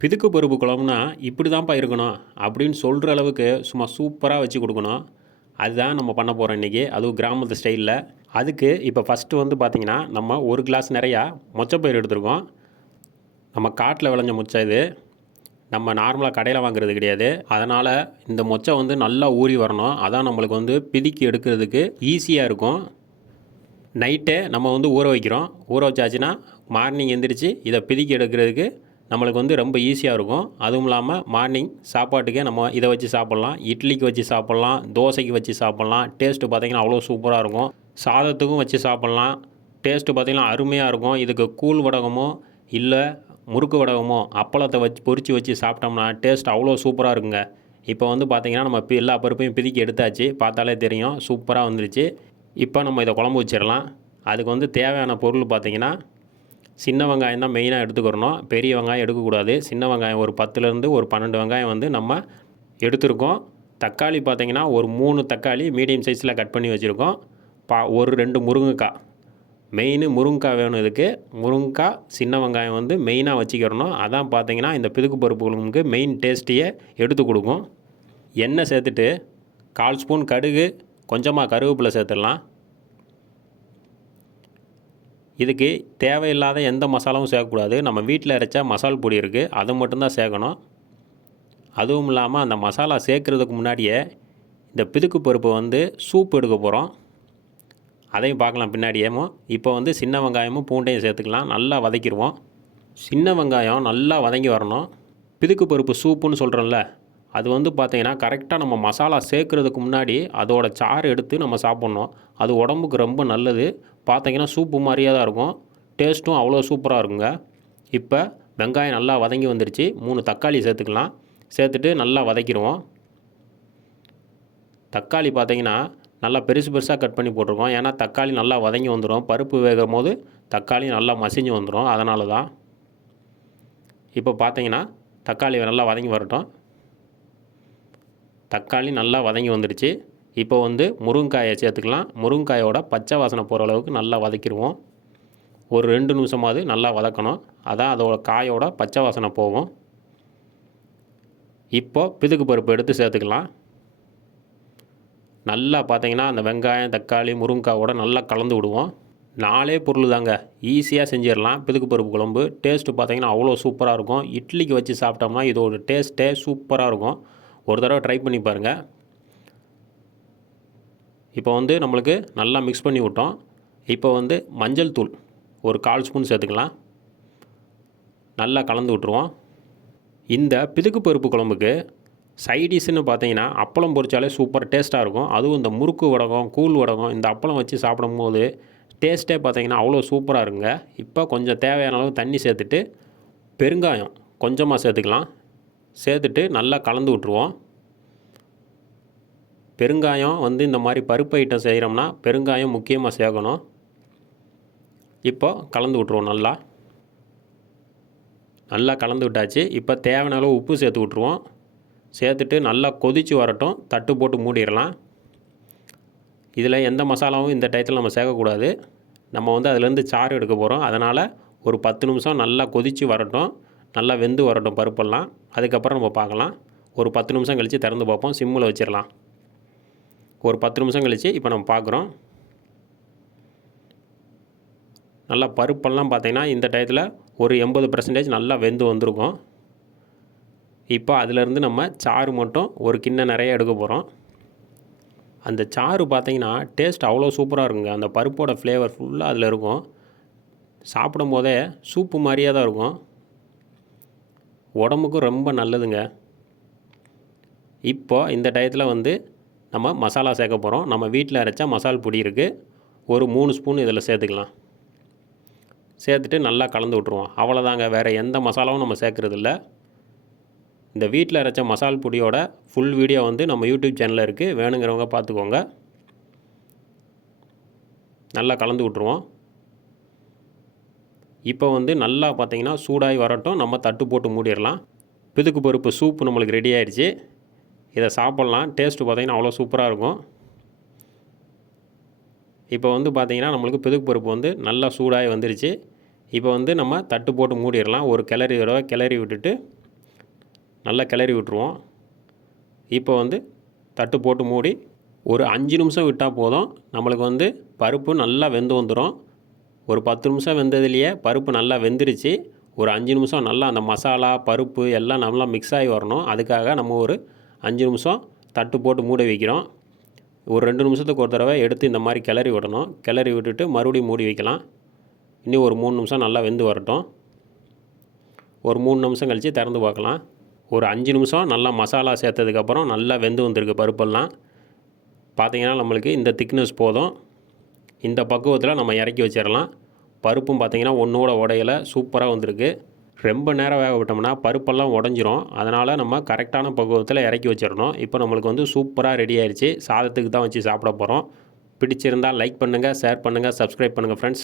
பிதுக்கு பருப்பு குழம்புனா இப்படி தான்ப்பா இருக்கணும் அப்படின்னு சொல்கிற அளவுக்கு சும்மா சூப்பராக வச்சு கொடுக்கணும். அதுதான் நம்ம பண்ண போகிறோம் இன்றைக்கி, அதுவும் கிராமத்து ஸ்டைலில். அதுக்கு இப்போ ஃபஸ்ட்டு வந்து பார்த்திங்கன்னா, நம்ம ஒரு கிளாஸ் நிறையா மொச்சப்பயிறு எடுத்துருக்கோம். நம்ம காட்டில் விளைஞ்ச மொச்சை இது. நம்ம நார்மலாக கடையில் வாங்குறது கிடையாது. அதனால் இந்த மொச்சை வந்து நல்லா ஊறி வரணும். அதான் நம்மளுக்கு வந்து பிதுக்கி எடுக்கிறதுக்கு ஈஸியாக இருக்கும். நைட்டே நம்ம வந்து ஊற வைக்கிறோம். ஊற வச்சாச்சுன்னா மார்னிங் எந்திரிச்சு இதை பிதுக்கி எடுக்கிறதுக்கு நம்மளுக்கு வந்து ரொம்ப ஈஸியாக இருக்கும். அதுவும் இல்லாமல் மார்னிங் சாப்பாட்டுக்கே நம்ம இதை வச்சு சாப்பிட்லாம். இட்லிக்கு வச்சு சாப்பிட்லாம், தோசைக்கு வச்சு சாப்பிட்லாம். டேஸ்ட்டு பார்த்திங்கன்னா அவ்வளோ சூப்பராக இருக்கும். சாதத்துக்கும் வச்சு சாப்பிட்லாம். டேஸ்ட்டு பார்த்திங்கன்னா அருமையாக இருக்கும். இதுக்கு கூழ் வடகமோ இல்லை முறுக்கு வடகமோ அப்பளத்தை வச்சு பொரித்து வச்சு சாப்பிட்டோம்னா டேஸ்ட் அவ்வளோ சூப்பராக இருக்குங்க. இப்போ வந்து பார்த்திங்கன்னா நம்ம எல்லா பருப்பையும் பிதுக்கி எடுத்தாச்சு. பார்த்தாலே தெரியும் சூப்பராக வந்துருச்சு. இப்போ நம்ம இதை குழம்பு வச்சிடலாம். அதுக்கு வந்து தேவையான பொருள் பார்த்திங்கன்னா, சின்ன வெங்காயம் தான் மெயினாக எடுத்துக்கிறணும். பெரிய வெங்காயம் எடுக்கக்கூடாது. சின்ன வெங்காயம் ஒரு 10லேருந்து ஒரு 12 வெங்காயம் வந்து நம்ம எடுத்துருக்கோம். தக்காளி பார்த்திங்கன்னா ஒரு 3 தக்காளி மீடியம் சைஸில் கட் பண்ணி வச்சுருக்கோம். ஒரு 2 முருங்கைக்காய், மெயின் முருங்கைக்காய் வேணும் இதுக்கு. முருங்கைக்காய், சின்ன வெங்காயம் வந்து மெயினாக வச்சுக்கிறணும். அதான் பார்த்திங்கன்னா இந்த பிதுக்கு பருப்பு குழம்புக்கு மெயின் டேஸ்ட்டையே எடுத்து கொடுக்கும். எண்ணெய் சேர்த்துட்டு 1/4 ஸ்பூன் கடுகு, கொஞ்சமாக கருவேப்பிலை சேர்த்துடலாம். இதுக்கு தேவையில்லாத எந்த மசாலாவும் சேர்க்கக்கூடாது. நம்ம வீட்டில் அரைச்ச மசால் பொடி இருக்குது, அது மட்டும்தான் சேர்க்கணும். அதுவும் இல்லாமல் அந்த மசாலா சேர்க்குறதுக்கு முன்னாடியே இந்த பிதுக்கு பருப்பை வந்து சூப் எடுக்க போகிறோம். அதையும் பார்க்கலாம் பின்னாடியேவும். இப்போ வந்து சின்ன வெங்காயமும் பூண்டையும் சேர்த்துக்கலாம். நல்லா வதக்கிடுவோம். சின்ன வெங்காயம் நல்லா வதங்கி வரணும். பிதுக்கு பருப்பு சூப்புன்னு சொல்கிறோம்ல, அது வந்து பார்த்திங்கன்னா கரெக்டாக நம்ம மசாலா சேர்க்குறதுக்கு முன்னாடி அதோட சாறு எடுத்து நம்ம சாப்பிட்ணும். அது உடம்புக்கு ரொம்ப நல்லது. பார்த்திங்கன்னா சூப்பு மாதிரியே தான் இருக்கும். டேஸ்ட்டும் அவ்வளோ சூப்பராக இருக்குங்க. இப்போ வெங்காயம் நல்லா வதங்கி வந்துருச்சு. 3 தக்காளி சேர்த்துக்கலாம். சேர்த்துட்டு நல்லா வதக்கிடுவோம். தக்காளி பார்த்திங்கன்னா நல்லா பெருசு பெருசாக கட் பண்ணி போட்டிருக்கோம். ஏன்னா தக்காளி நல்லா வதங்கி வந்துடும். பருப்பு வேகும் போது தக்காளி நல்லா மசிஞ்சு வந்துடும். அதனால தான். இப்போ பார்த்திங்கன்னா தக்காளி நல்லா வதங்கி வரட்டும். தக்காளி நல்லா வதங்கி வந்துடுச்சு. இப்போ வந்து முருங்கைக்காயை சேர்த்துக்கலாம். முருங்கைக்காயோட பச்சை வாசனை போகிற அளவுக்கு நல்லா வதக்கிடுவோம். ஒரு 2 நிமிஷமாவது நல்லா வதக்கணும். அதான் அதோட காயோட பச்சை வாசனை போகும். இப்போ பிதுக்கு பருப்பு எடுத்து சேர்த்துக்கலாம். நல்லா பார்த்திங்கன்னா அந்த வெங்காயம், தக்காளி, முருங்கைக்காயோட நல்லா கலந்து விடுவோம். 4 பொருள் தாங்க, ஈஸியாக செஞ்சிடலாம். பிதுக்கு பருப்பு குழம்பு டேஸ்ட்டு பார்த்திங்கன்னா அவ்வளோ சூப்பராக இருக்கும். இட்லிக்கு வச்சு சாப்பிட்டோம்னா இதோட டேஸ்ட்டே சூப்பராக இருக்கும். ஒரு தடவை ட்ரை பண்ணி பாருங்கள். இப்போ வந்து நம்மளுக்கு நல்லா மிக்ஸ் பண்ணி விட்டோம். இப்போ வந்து மஞ்சள் தூள் ஒரு 1/4 ஸ்பூன் சேர்த்துக்கலாம். நல்லா கலந்து விட்ருவோம். இந்த பிதுக்கு பருப்பு குழம்புக்கு சைடிஷ்னு பார்த்தீங்கன்னா அப்பளம் பொரிச்சாலே சூப்பர் டேஸ்ட்டாக இருக்கும். அதுவும் இந்த முறுக்கு வடகம், கூழ் வடகம், இந்த அப்பளம் வச்சு சாப்பிடும்போது டேஸ்ட்டே பார்த்தீங்கன்னா அவ்வளோ சூப்பராக இருக்குங்க. இப்போ கொஞ்சம் தேவையான அளவு தண்ணி சேர்த்துட்டு பெருங்காயம் கொஞ்சமாக சேர்த்துக்கலாம். சேர்த்துட்டு நல்லா கலந்து விட்ருவோம். பெருங்காயம் வந்து இந்த மாதிரி பருப்பு ஐட்டம் செய்கிறோம்னா பெருங்காயம் முக்கியமாக சேர்க்கணும். இப்போ கலந்து விட்ருவோம். நல்லா கலந்து விட்டாச்சு. இப்போ தேவையான அளவு உப்பு சேர்த்து விட்ருவோம். சேர்த்துட்டு நல்லா கொதித்து வரட்டும். தட்டு போட்டு மூடிடலாம். இதில் எந்த மசாலாவும் இந்த டயத்தில் நம்ம சேர்க்கக்கூடாது. நம்ம வந்து அதுலேருந்து சாறு எடுக்க போகிறோம். அதனால் ஒரு 10 நிமிஷம் நல்லா கொதித்து வரட்டும். நல்லா வெந்து வரட்டும் பருப்பெல்லாம். அதுக்கப்புறம் நம்ம பார்க்கலாம். ஒரு 10 நிமிஷம் கழித்து திறந்து பார்ப்போம். சிம்மில் வச்சிடலாம். ஒரு 10 நிமிஷம் கழித்து இப்போ நம்ம பார்க்குறோம். நல்லா பருப்பெல்லாம் பார்த்திங்கன்னா இந்த டயத்தில் ஒரு 80% நல்லா வெந்து வந்திருக்கும். இப்போ அதிலேருந்து நம்ம சாறு மட்டும் ஒரு கிண்ணம் நிறைய எடுக்க போகிறோம். அந்த சாறு பார்த்திங்கன்னா டேஸ்ட் அவ்வளோ சூப்பராக இருக்குங்க. அந்த பருப்போட ஃப்ளேவர் ஃபுல்லாக அதில் இருக்கும். சாப்பிடும் போதே சூப்பு மாதிரியே தான் இருக்கும். உடம்புக்கும் ரொம்ப நல்லதுங்க. இப்போ இந்த டயத்தில் வந்து நம்ம மசாலா சேர்க்க போகிறோம். நம்ம வீட்டில் அரைச்ச மசால் பொடி இருக்குது. ஒரு 3 ஸ்பூன் இதில் சேர்த்துக்கலாம். சேர்த்துட்டு நல்லா கலந்து விட்ருவோம். அவ்வளோதாங்க, வேறு எந்த மசாலாவும் நம்ம சேர்க்குறதில்ல. இந்த வீட்டில் அரைச்ச மசால் பொடியோட ஃபுல் வீடியோ வந்து நம்ம யூடியூப் சேனலில் இருக்குது. வேணுங்கிறவங்க பார்த்துக்கோங்க. நல்லா கலந்து விட்ருவோம். இப்போ வந்து நல்லா பார்த்திங்கன்னா சூடாகி வரட்டும். நம்ம தட்டு போட்டு மூடிடலாம். பிதுக்கு பருப்பு சூப்பு நம்மளுக்கு ரெடி ஆகிடுச்சு. இதை சாப்பிட்லாம். டேஸ்ட்டு பார்த்திங்கன்னா அவ்வளோ சூப்பராக இருக்கும். இப்போ வந்து பார்த்திங்கன்னா நம்மளுக்கு பிதுக்கு பருப்பு வந்து நல்லா சூடாகி வந்துருச்சு. இப்போ வந்து நம்ம தட்டு போட்டு மூடிடலாம். ஒரு கிளறி விட்டுட்டு நல்லா கிளறி விட்டுருவோம். இப்போ வந்து தட்டு போட்டு மூடி ஒரு 5 நிமிஷம் விட்டால் போதும். நம்மளுக்கு வந்து பருப்பு நல்லா வெந்து வந்துடும். ஒரு 10 நிமிஷம் வெந்ததுலேயே பருப்பு நல்லா வெந்துருச்சு. ஒரு 5 நிமிஷம் நல்லா அந்த மசாலா பருப்பு எல்லாம் நல்லா மிக்ஸ் ஆகி வரணும். அதுக்காக நம்ம ஒரு 5 நிமிஷம் தட்டு போட்டு மூடி வைக்கிறோம். ஒரு 2 நிமிஷத்துக்கு ஒரு தடவை எடுத்து இந்த மாதிரி கிளறி விடணும். கிளறி விட்டுட்டு மறுபடியும் மூடி வைக்கலாம். இன்னும் ஒரு 3 நிமிஷம் நல்லா வெந்து வரட்டும். ஒரு 3 நிமிஷம் கழித்து திறந்து பார்க்கலாம். ஒரு 5 நிமிஷம் நல்லா மசாலா சேர்த்ததுக்கப்புறம் நல்லா வெந்து வந்திருக்கு பருப்பெல்லாம். பார்த்திங்கன்னா நம்மளுக்கு இந்த திக்னஸ் போதும். இந்த பக்குவத்தில் நம்ம இறக்கி வச்சிடலாம். பருப்பும் பார்த்திங்கன்னா ஒன்றோட உடையில சூப்பராக வந்திருக்கு. ரொம்ப நேரம் வேக விட்டோம்னா பருப்பெல்லாம் உடஞ்சிரும். அதனால் நம்ம கரெக்டான பக்குவத்தில் இறக்கி வச்சிடணும். இப்போ நம்மளுக்கு வந்து சூப்பராக ரெடி ஆயிடுச்சு. சாதத்துக்கு தான் வச்சு சாப்பிட போகிறோம். பிடிச்சிருந்தால் லைக் பண்ணுங்கள், ஷேர் பண்ணுங்கள், சப்ஸ்கிரைப் பண்ணுங்கள் ஃப்ரெண்ட்ஸ்.